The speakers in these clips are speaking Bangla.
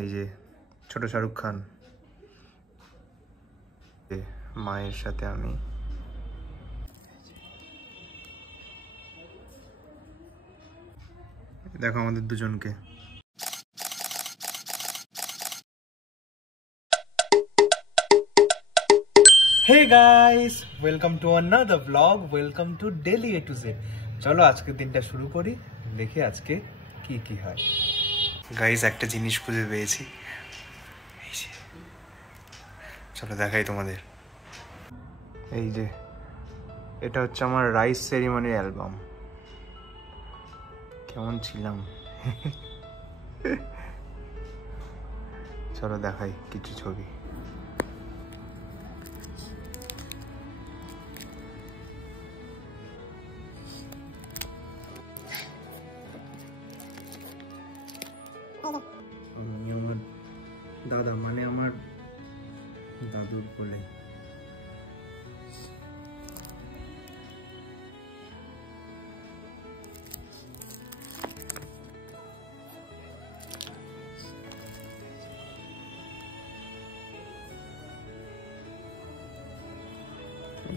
এই যে ছোট শাহরুখ খান, মায়ের সাথে আমি। দেখো আমাদের দুজনকে। Hey guys, welcome to another vlog. Welcome to Daily A to Z. চলো আজকের দিনটা শুরু করি, দেখি আজকে কি কি হয়। গাইস একটা জিনিস খুঁজে পেয়েছি, এই যে চলো দেখাই তোমাদের। এই যে এটা হচ্ছে আমার রাইস সেরিমনির অ্যালবাম। কেমন ছিলাম চলো দেখাই কিছু ছবি। আমার দাদা মানে আমার দাদুর বলে।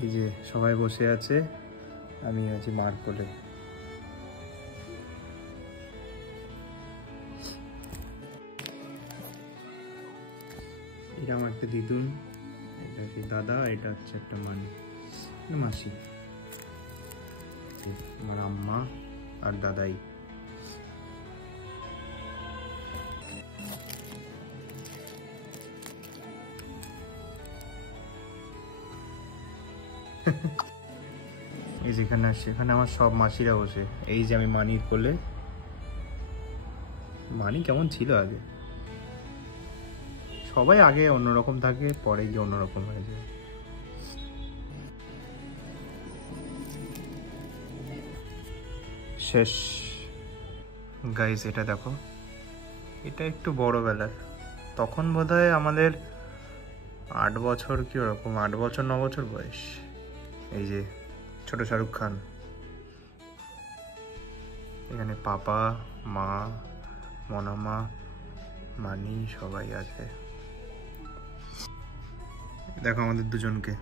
এই যে সবাই বসে আছে, আমি আছি মার কোলে। এটা আমার একটা দিদুন, এটা কি দাদা, এটা হচ্ছে একটা মাসি, আমার আম্মা আর দাদাই। এই যেখানে সেখানে আমার সব মাসিরা বসে। এই যে আমি মানির কোলে। মানি কেমন ছিল আগে, সবাই আগে অন্যরকম থাকে, পরে গিয়ে অন্যরকম হয়ে যায়। শেষ গাইস, এটা দেখো, এটা একটু বড় বেলার। তখন বোধহয় আমাদের 8 বছর, কি ওরকম 8 বছর 9 বছর বয়স। এই যে ছোট শাহরুখ খান, এখানে পাপা, মা, মনামা, মানি সবাই আছে। দেখো আমাদের দুজনকে।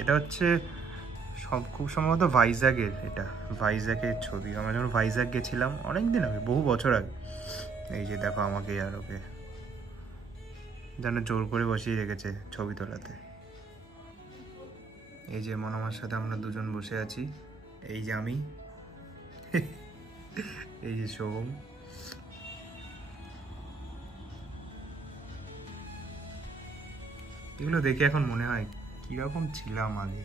এটা হচ্ছে খুব সম্ভবত ভাইজ্যাগের, এটা ভাইজ্যাগের ছবি। আমরা যখন ভাইজ্যাগ গেছিলাম অনেকদিন আগে, বহু বছর আগে। এই যে দেখো আমাকে আর ওকে, যেন জোর করে বসিয়ে রেখেছে ছবি তোলাতে। এই যে মনামার সাথে আমরা দুজন বসে আছি। এই যে আমি এই যে সোহম। এগুলো দেখে এখন মনে হয় কিরকম ছিলাম আগে।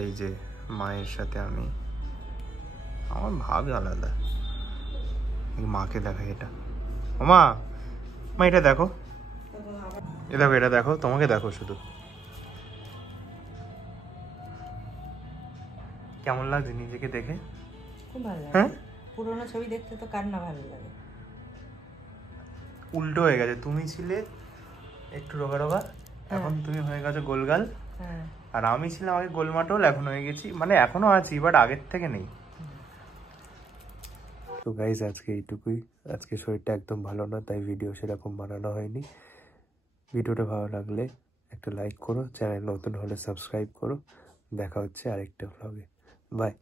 এই যে মায়ের সাথে আমি, আমার ভাব আলাদা। মাকে দেখাই এটা, মা মা এটা দেখো, এ দেখো, এটা দেখো, তোমাকে দেখো শুধু। কেমন লাগছে নিজেকে দেখে? খুব ভালো লাগে। হ্যাঁ, পুরোনো ছবি দেখতে তো কার না ভালো লাগে। উল্টো হয়ে গেছে, তুমি ছিলে একটু রোগা রোগা, এখন তুমি হয়ে গেছো গোলগাল। আর আমি ছিলাম আগে গোলমাটোল, এখন হয়ে গেছি, মানে এখনো আছি বাট আগের থেকে নেই। তো গাইজ আজকে এইটুকুই। আজকে শরীরটা একদম ভালো না, তাই ভিডিও সেরকম বানানো হয়নি। ভিডিওটা ভালো লাগলে একটা লাইক করো, চ্যানেল নতুন হলে সাবস্ক্রাইব করো। দেখা হচ্ছে আরেকটা ভ্লগে। বাই।